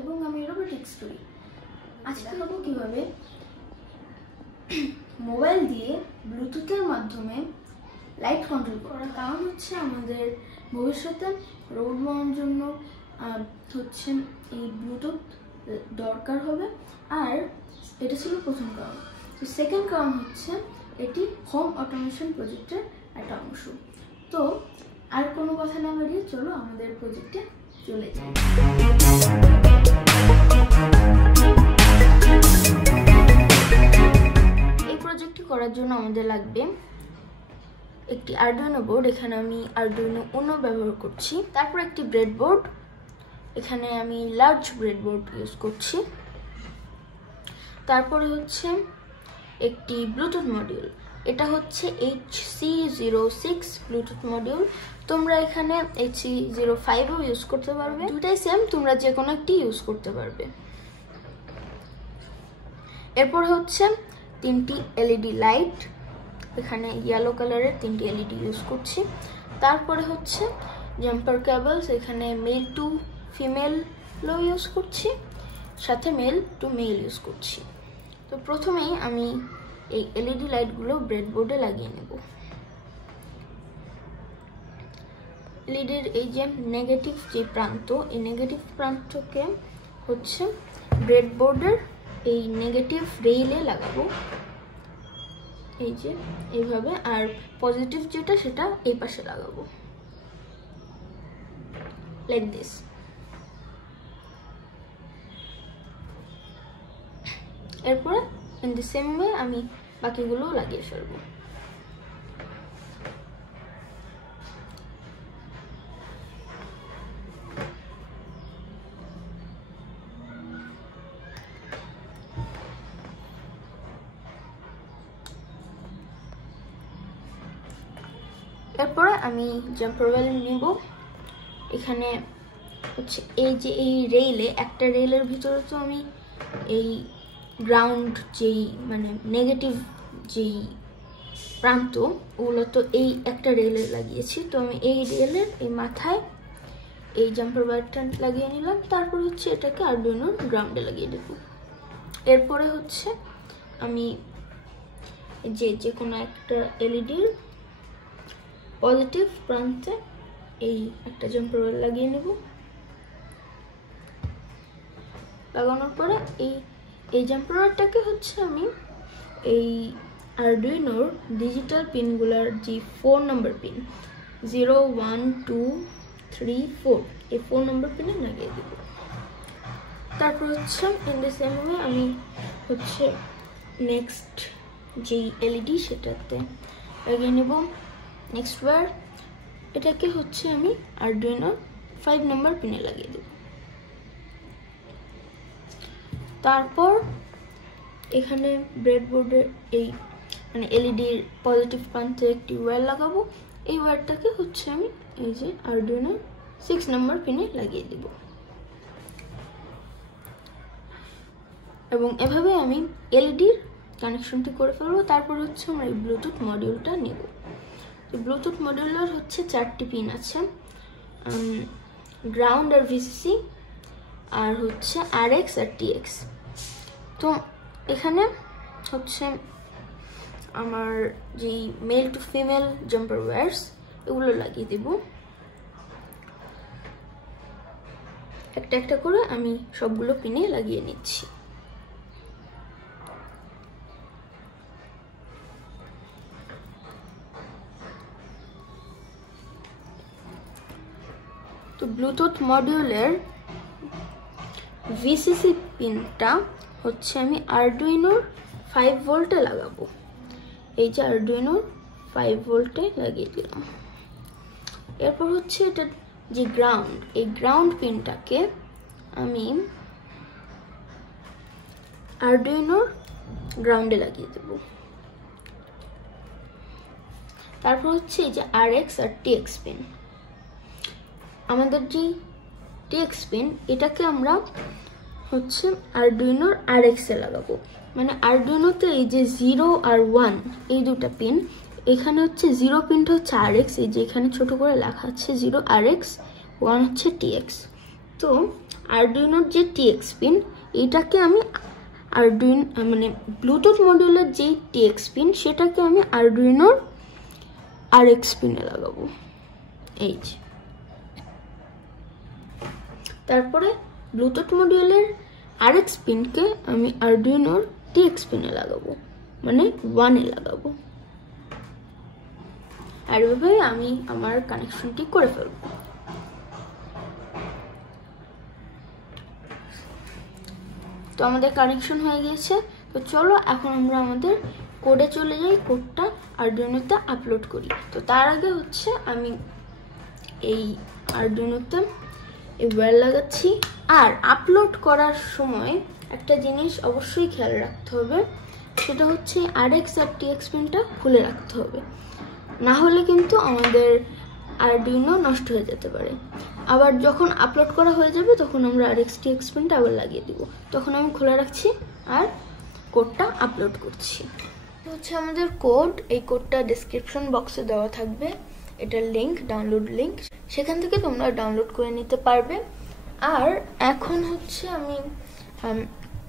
এবং আমি রোবোটিক্স করি। আজকে দেখাবো কিভাবে মোবাইল দিয়ে ব্লুটুথের মাধ্যমে লাইট কন্ট্রোল করার। কারণ হচ্ছে আমাদের ভবিষ্যতে রোবট বানানোর জন্য হচ্ছে এই ব্লুটুথ দরকার হবে, আর এটা ছিল প্রথম কারণ। তো সেকেন্ড কারণ হচ্ছে এটি হোম অটোমেশন প্রজেক্টের একটা অংশ। তো আর কোনো কথা না বাড়িয়ে চলো আমাদের প্রজেক্টে চলে যাই। এই প্রজেক্টটি করার জন্য আমাদের লাগবে একটি আরডুইনো বোর্ড, এখানে আমি আরডুইনো উনো ব্যবহার করছি। তারপর একটি ব্রেডবোর্ড, এখানে আমি লার্জ ব্রেডবোর্ড ইউজ করছি। তারপরে হচ্ছে একটি ব্লুটুথ মডিউল, এটা হচ্ছে HC06 ব্লুটুথ মডিউল। তোমরা এখানে HC05ও ইউজ করতে পারবে, দুটাই সেম, তোমরা যে কোনো একটি ইউজ করতে পারবে। এরপর হচ্ছে 3টি LED লাইট, এখানে ইয়েলো কালারের 3টি LED ইউজ করছি। তারপরে হচ্ছে জাম্পার কেবলস, এখানে মেল টু ফিমেলও ইউজ করছি, সাথে মেল টু মেল ইউজ করছি। তো প্রথমেই আমি এই LED লাইটগুলো ব্রেডবোর্ডে লাগিয়ে নেব। এলইডির এই যে নেগেটিভ যে প্রান্ত, এই নেগেটিভ প্রান্তকে হচ্ছে ব্রেডবোর্ডের এই নেগেটিভ রেইলে লাগাবো, এই যে এইভাবে, আর পজিটিভ যেটা সেটা এই পাশে লাগাবো, লাইক দিস। এরপরে ইন দি সেম ওয়ে আমি বাকিগুলো লাগিয়ে ফেলবো। এরপরে আমি জাম্পার ওয়েল নিব। এখানে হচ্ছে এই যে এই রেইলে, একটা রেইলের ভিতরে তো আমি এই গ্রাউন্ড যেই মানে নেগেটিভ যেই প্রান্ত ওগুলো তো এই একটা রেলে লাগিয়েছি। তো আমি এই রেলের এই মাথায় এই জাম্পার ওয়্যারটা লাগিয়ে নিলাম। তারপর হচ্ছে এটাকে আরডুইনোর গ্রাউন্ডে লাগিয়ে দেব। এরপরে হচ্ছে আমি যে কোনো একটা এলইডির পজিটিভ প্রান্তে এই একটা জাম্পার ওয়্যার লাগিয়ে নেব। লাগানোর পরে এই জাম্পার ওয়্যারটাকে হচ্ছে আমি এই আরডুইনোর ডিজিটাল পিনগুলার যে 4 নম্বর পিন 0 1 2 3 4 এই 4 নম্বর পিনে লাগিয়ে দেব। তারপর হচ্ছে ইন দ্য সেম ওয়ে আমি হচ্ছে নেক্সট যেই এলইডি সেটাতে লাগিয়ে নেব নেক্সট ওয়্যার। এটাকে হচ্ছে আমি আরডুইনোর 5 নম্বর পিনে লাগিয়ে দেব। তারপর এখানে ব্রেডবোর্ডের এই মানে এলইডির পজিটিভ প্রান্তে একটি ওয়্যার লাগাবো। এই ওয়্যারটাকে হচ্ছে আমি এই যে আরডুইনোর 6 নম্বর পিনে লাগিয়ে দেব, এবং এভাবে আমি এলইডির কানেকশনটি করে ফেলবো। তারপর হচ্ছে আমরা এই ব্লুটুথ মডিউলটা নেব। ব্লুটুথ মডিউলের হচ্ছে 4টি পিন আছে, গ্রাউন্ড আর ভিসিসি, আর হচ্ছে RX আর TX। তো এখানে হচ্ছে আমার যে male to female jumper wires এগুলো লাগিয়ে দেব। একটা একটা করে আমি সবগুলো পিনে লাগিয়ে নিচ্ছি। তো ব্লুটুথ মডিউলের ভিসিসি পিনটা হচ্ছে আমি আরডুইনোর 5 ভোল্টে লাগাবো। এই যে আরডুইনোর 5 ভোল্টে লাগিয়ে দিলাম। এরপর হচ্ছে এটা যে গ্রাউন্ড, এই গ্রাউন্ড পিনটাকে আমি আরডুইনোর গ্রাউন্ডে লাগিয়ে দেব। তারপর হচ্ছে এই যে RX আর TX পিন, আমাদের যে TX পিন এটাকে আমরা হচ্ছে আরডুইনোর RX এ লাগাবো। মানে আরডুইনোতে এই যে 0 আর 1 এই দুটো পিন, এখানে হচ্ছে 0 পিনটা হচ্ছে RX, এই যে এখানে ছোট করে লেখা আছে 0 RX, 1 হচ্ছে TX। তো আরডুইনোর যে টিএক্স পিন, এটাকে আমি মানে ব্লুটুথ মডিউলের যে টিএক্স পিন সেটাকে আমি আরডুইনোর আরএক্স পিনে লাগাবো, এই যে। তারপরে ব্লুটুথ মডিউলের আরএক্স পিনকে আমি আরডুইনোর টিএক্স পিনে লাগাবো, মানে 1-এ লাগাবো। আর এভাবে আমি আমার কানেকশনটি করে ফেলবো। তো আমাদের কানেকশন হয়ে গেছে। তো চলো এখন আমরা আমাদের কোডে চলে যাই, কোডটা আরডুইনোতে আপলোড করি। তো তার আগে হচ্ছে আমি এই আরডুইনোতে এই ওয়্যার লাগাচ্ছি। আর আপলোড করার সময় একটা জিনিস অবশ্যই খেয়াল রাখতে হবে, সেটা হচ্ছে আরএক্স আর টিএক্স পিনটা খুলে রাখতে হবে, না হলে কিন্তু আমাদের আরডুইনো নষ্ট হয়ে যেতে পারে। আবার যখন আপলোড করা হয়ে যাবে তখন আমরা আরএক্স টিএক্স পিনটা আবার লাগিয়ে দিব। তখন আমি খুলে রাখছি আর কোডটা আপলোড করছি। হচ্ছে আমাদের কোড, এই কোডটা ডেসক্রিপশন বক্সে দেওয়া থাকবে, এটার লিঙ্ক, ডাউনলোড লিঙ্ক, সেখান থেকে তোমরা ডাউনলোড করে নিতে পারবে। আর এখন হচ্ছে আমি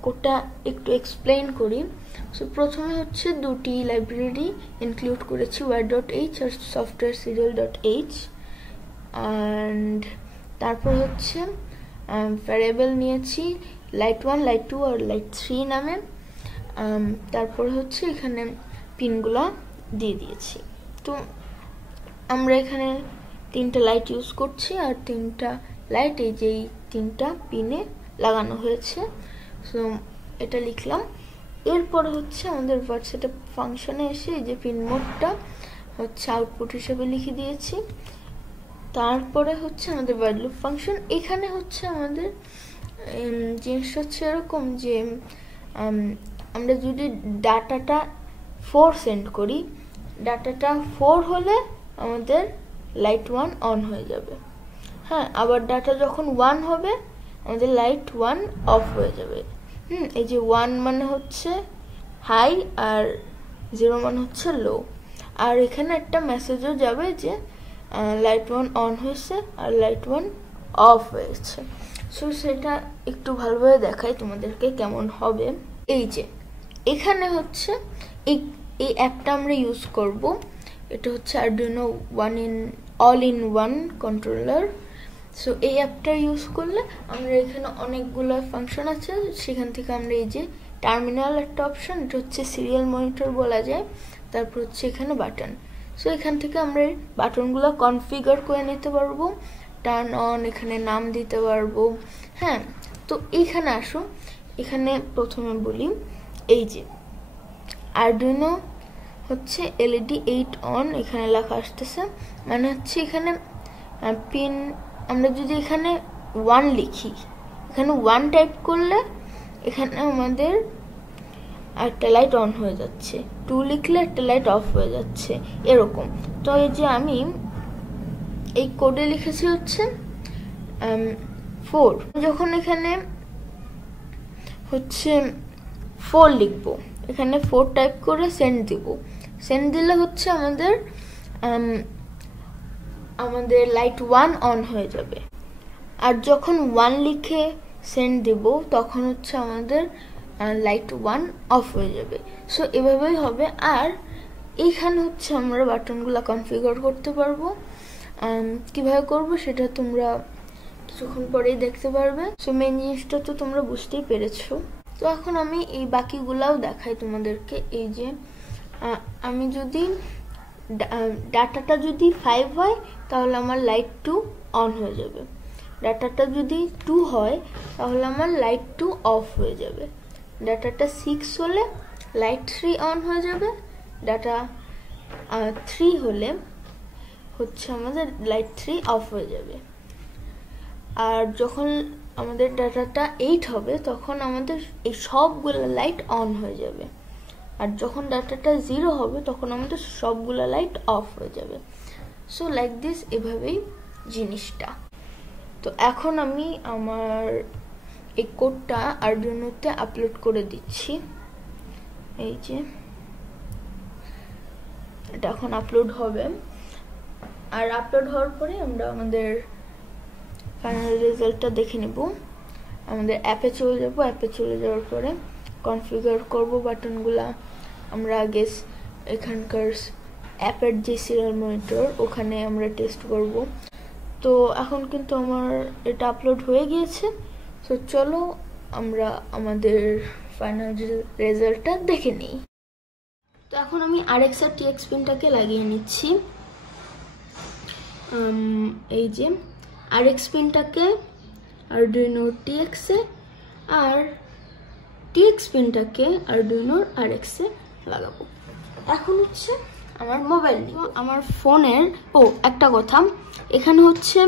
কোডটা একটু এক্সপ্লেইন করি। সো প্রথমে হচ্ছে দুটি লাইব্রেরি ইনক্লুড করেছি, wire.h R software serial.h। And তারপর হচ্ছে ভ্যারিয়েবল নিয়েছি light1, light2 আর light3 নামে। তারপর হচ্ছে এখানে পিনগুলো দিয়ে দিয়েছি। তো আমরা এখানে 3টা লাইট ইউজ করছি আর 3টা লাইট এই যে 3টা পিনে লাগানো হয়েছে। সো এটা লিখলাম। এরপরে হচ্ছে আমাদের হোয়াটসঅ্যাপ ফাংশনে এসে এই যে পিন মোডটা হচ্ছে আউটপুট হিসেবে লিখে দিয়েছি। তারপরে হচ্ছে আমাদের while loop ফাংশন। এখানে হচ্ছে আমাদের জিনিসটা হচ্ছে এরকম যে আমরা যদি ডাটাটা 4 সেন্ড করি, ডাটাটা 4 হলে আমাদের লাইট 1 অন হয়ে যাবে। হ্যাঁ, আবার ডাটা যখন 1 হবে আমাদের লাইট 1 অফ হয়ে যাবে। এই যে 1 মানে হচ্ছে হাই আর 0 মানে হচ্ছে লো। আর এখানে একটা মেসেজও যাবে যে লাইট 1 অন হয়েছে আর লাইট 1 অফ হয়েছে। সো সেটা একটু ভালোভাবে দেখাই তোমাদেরকে কেমন হবে। এই যে এখানে হচ্ছে এই অ্যাপটা আমরা ইউজ করব, এটা হচ্ছে আরডুইনো all-in-one কন্ট্রোলার। সো এই অ্যাপটা ইউজ করলে আমরা এখানে অনেকগুলো ফাংশন আছে, সেখান থেকে আমরা এই যে টার্মিনাল একটা অপশন, এটা হচ্ছে সিরিয়াল মনিটর বলা যায়। তারপর হচ্ছে এখানে বাটন। সো এখান থেকে আমরা এই বাটনগুলো কনফিগার করে নিতে পারবো, টার্ন অন, এখানে নাম দিতে পারবো। হ্যাঁ, তো এইখানে আসো, এখানে প্রথমে বলি এই যে আরডুইনো হচ্ছে এলইডি 8 অন, এখানে লেখা আসতেছে, মানে হচ্ছে এখানে পিন, আমরা যদি এখানে 1 লিখি, এখানে 1 টাইপ করলে এখানে আমাদের একটা লাইট অন হয়ে যাচ্ছে, 2 লিখলে একটা লাইট অফ হয়ে যাচ্ছে, এরকম। তো এই যে আমি এই কোডে লিখেছি হচ্ছে 4, যখন এখানে হচ্ছে 4 লিখবো, এখানে 4 টাইপ করে সেন্ড দিব, সেন্ড দিলে হচ্ছে আমাদের লাইট 1 অন হয়ে যাবে। আর যখন 1 লিখে সেন্ড দিব তখন হচ্ছে আমাদের লাইট 1 অফ হয়ে যাবে। সো এভাবেই হবে। আর এইখানে হচ্ছে আমরা বাটনগুলো কনফিগার করতে পারবো, কিভাবে করব সেটা তোমরা কিছুক্ষণ পরেই দেখতে পারবে। সো মেন জিনিসটা তো তোমরা বুঝতেই পেরেছো। তো এখন আমি এই বাকিগুলাও দেখাই তোমাদেরকে। এই যে আমি যদি ডাটাটা যদি 5 হয় তাহলে আমার লাইট 2 অন হয়ে যাবে, ডাটাটা যদি 2 হয় তাহলে আমার লাইট 2 অফ হয়ে যাবে, ডাটাটা 6 হলে লাইট 3 অন হয়ে যাবে, ডাটা 3 হলে হচ্ছে আমাদের লাইট 3 অফ হয়ে যাবে। আর যখন আমাদের ডাটাটা 8 হবে তখন আমাদের এই সবগুলো লাইট অন হয়ে যাবে। আর যখন ডাটাটা 0 হবে তখন আমাদের সবগুলো লাইট অফ হয়ে যাবে। সো লাইক দিস, এভাবেই জিনিসটা। তো এখন আমি আমার এই কোডটা আরডুইনোতে আপলোড করে দিচ্ছি। এই যে এটা এখন আপলোড হবে। আর আপলোড হওয়ার পরে আমরা আমাদের ফাইনাল রেজাল্টটা দেখে নেব। আমাদের অ্যাপে চলে যাব। অ্যাপে চলে যাওয়ার পরে কনফিগার করব বাটনগুলা। আমরা আগে এখানকার অ্যাপের যে সিরিয়াল মনিটর ওখানে আমরা টেস্ট করব। তো এখন কিন্তু আমার এটা আপলোড হয়ে গিয়েছে। তো চলো আমরা আমাদের ফাইনাল রেজাল্টটা দেখে নিই। তো এখন আমি RX আর TX পিনটাকে লাগিয়ে নিচ্ছি। এই যে RX পিনটাকে আরডুইনো TX এ আর TX পিনটাকে আরডুইনো RX এ লাগাবো। এখন হচ্ছে আমার মোবাইল নিব। আমার ফোনের একটা কথা, এখানে হচ্ছে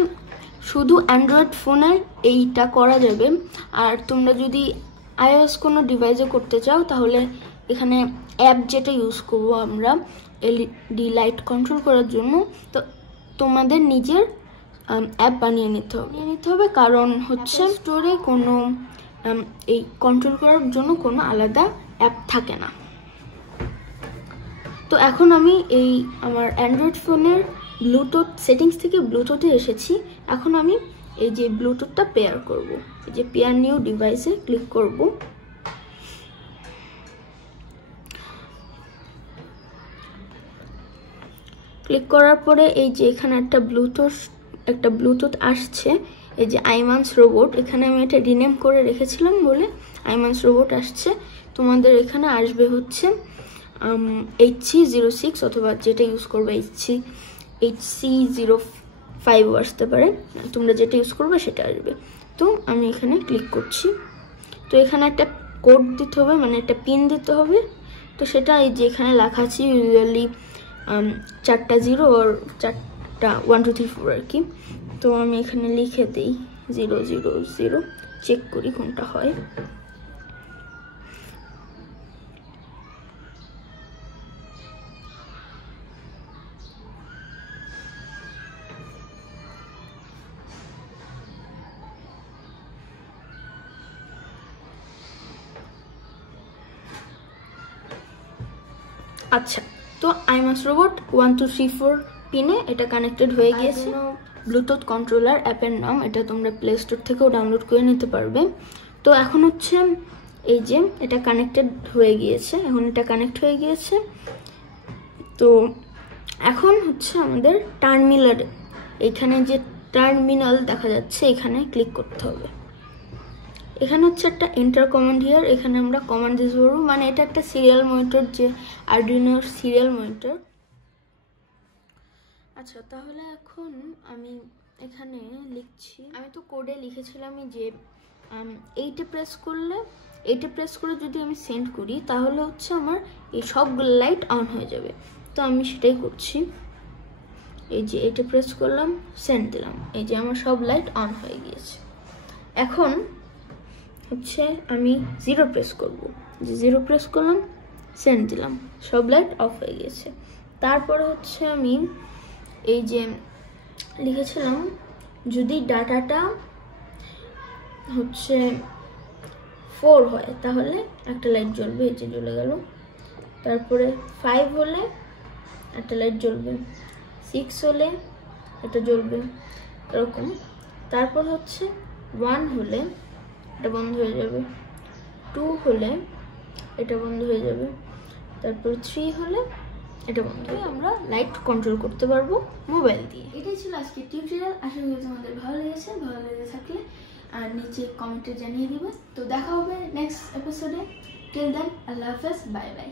শুধু অ্যান্ড্রয়েড ফোনের এইটা করা যাবে। আর তোমরা যদি iOS কোনো ডিভাইসে করতে চাও তাহলে এখানে অ্যাপ যেটা ইউজ করবো আমরা LED লাইট কন্ট্রোল করার জন্য, তো তোমাদের নিজের অ্যাপ বানিয়ে নিতে হবে। কারণ হচ্ছে স্টোরে কোনো এই কন্ট্রোল করার জন্য কোনো আলাদা অ্যাপ থাকে না। তো এখন আমি এই আমার অ্যান্ড্রয়েড ফোনের ব্লুটুথ সেটিংস থেকে ব্লুটুথে এসেছি। এখন আমি এই যে ব্লুটুথটা পেয়ার করব, এই যে পেয়ার নিউ ডিভাইসে ক্লিক করব। ক্লিক করার পরে এই যে এখানে একটা ব্লুটুথ আসছে, এই যে আইমান্স রোবট। এখানে আমি এটা রিনেম করে রেখেছিলাম বলে আইমান্স রোবট আসছে। তোমাদের এখানে আসবে হচ্ছে HC06 অথবা যেটা ইউজ করবে HC05 আসতে পারে, তোমরা যেটা ইউজ করবে সেটা আসবে। তো আমি এখানে ক্লিক করছি। তো এখানে একটা কোড দিতে হবে, মানে একটা পিন দিতে হবে। তো সেটা এই যে এখানে লেখা আছে ইউজুয়ালি 4টা 0 আর 4টা 1 2 3 4 আর কি। তো আমি এখানে লিখে দিই 000, চেক করি কোনটা হয়। আচ্ছা, তো আইমাস রোবট 1 2 3 4 পিনে এটা কানেক্টেড হয়ে গিয়েছে। ব্লুটুথ কন্ট্রোলার অ্যাপের নাম, এটা তোমরা প্লে স্টোর থেকেও ডাউনলোড করে নিতে পারবে। তো এখন হচ্ছে এই যে এটা কানেক্টেড হয়ে গিয়েছে, এখন এটা কানেক্ট হয়ে গিয়েছে। তো এখন হচ্ছে আমাদের টার্মিনাল, এখানে যে টার্মিনাল দেখা যাচ্ছে এখানে ক্লিক করতে হবে। এখানে হচ্ছে একটা এন্টার কমান্ড হিয়ার, এখানে আমরা কমান্ড দিতে পারবো, মানে এটা একটা সিরিয়াল মনিটর, যে আরডুইনোর সিরিয়াল মনিটর। আচ্ছা, তাহলে এখন আমি এখানে লিখছি, আমি তো কোডে লিখেছিলামই যে এইটা প্রেস করে যদি আমি সেন্ড করি তাহলে হচ্ছে আমার এই সবগুলো লাইট অন হয়ে যাবে। তো আমি সেটাই করছি, এই যে এইটা প্রেস করলাম, সেন্ড দিলাম, এই যে আমার সব লাইট অন হয়ে গিয়েছে। এখন হচ্ছে আমি 0 প্রেস করব, যে 0 প্রেস করলাম, সেন্ড দিলাম, সব লাইট অফ হয়ে গেছে। তারপরে হচ্ছে আমি এই যে লিখেছিলাম যদি ডাটাটা হচ্ছে 4 হয় তাহলে একটা লাইট জ্বলবে, এই যে জ্বলে গেল। তারপরে 5 হলে একটা লাইট জ্বলবে, 6 হলে এটা জ্বলবে, এরকম। তারপর হচ্ছে 1 হলে এটা বন্ধ হয়ে যাবে, 2 হলে এটা বন্ধ হয়ে যাবে, তারপর 3 হলে এটা বন্ধ হয়ে আমরা লাইট কন্ট্রোল করতে পারবো মোবাইল দিয়ে। এটাই ছিল আজকের টিউটোরিয়াল। আশা করি তোমাদের ভালো লেগেছে। ভালো লেগে থাকলে আর নিচে কমেন্টে জানিয়ে দিবে। তো দেখা হবে নেক্সট এপিসোডে। টিল দেন, আল্লাহ হাফেজ, বাই বাই।